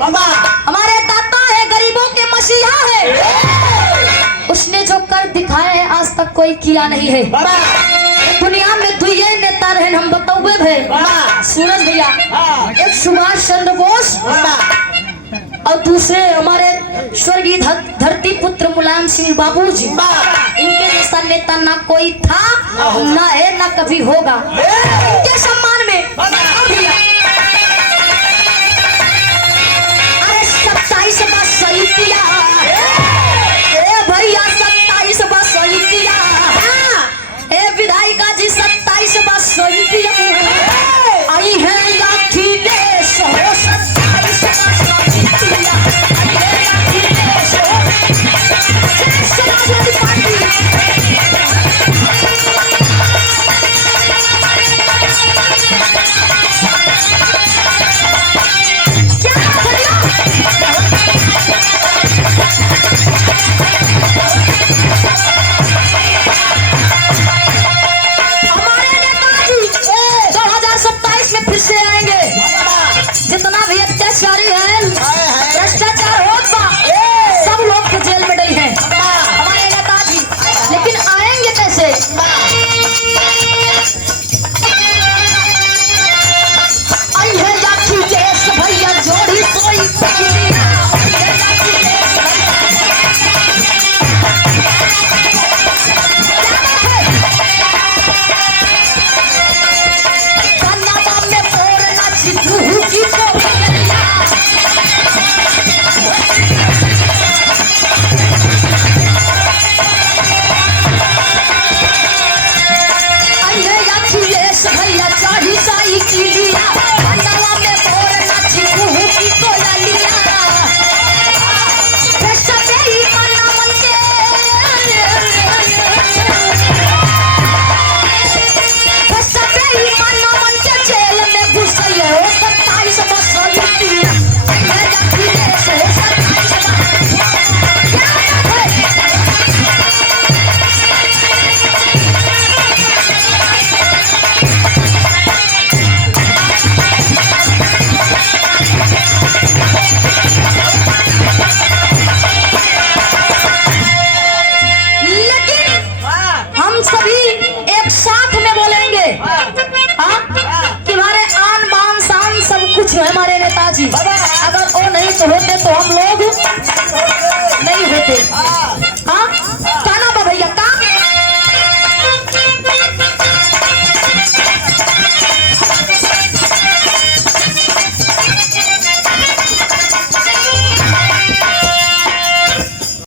हमारे दाता है, गरीबों के मसीहा है। उसने जो कर दिखाए हैं आज तक कोई किया नहीं है। दुनिया में दुए नेता रहे हम बताओगे भाई, सूरज भैया, एक सुभाष चंद्र बोस और दूसरे हमारे स्वर्गीय धरती पुत्र मुलायम सिंह बाबू जी। इनके जैसा नेता ना कोई था, ना है, ना कभी होगा। इनके सम्मान में भैया, अरे 27 बस सही किया भैया, 27 बस सही किया। विधायिका जी 27 बस सही किया। आई है अखिलेश हो 27 बस सही किया। आई है अखिलेश हो समाजवादी पार्टी। जितना भी अत्याचारी है, भ्रष्टाचार होता, सब लोग के जेल में डली हैं हमारे नेताजी। लेकिन आएंगे कैसे? आई है अखिलेश भैया जोड़ी सोई पकड़िया। हमारे नेताजी अगर वो नहीं तो होते तो हम लोग नहीं होते।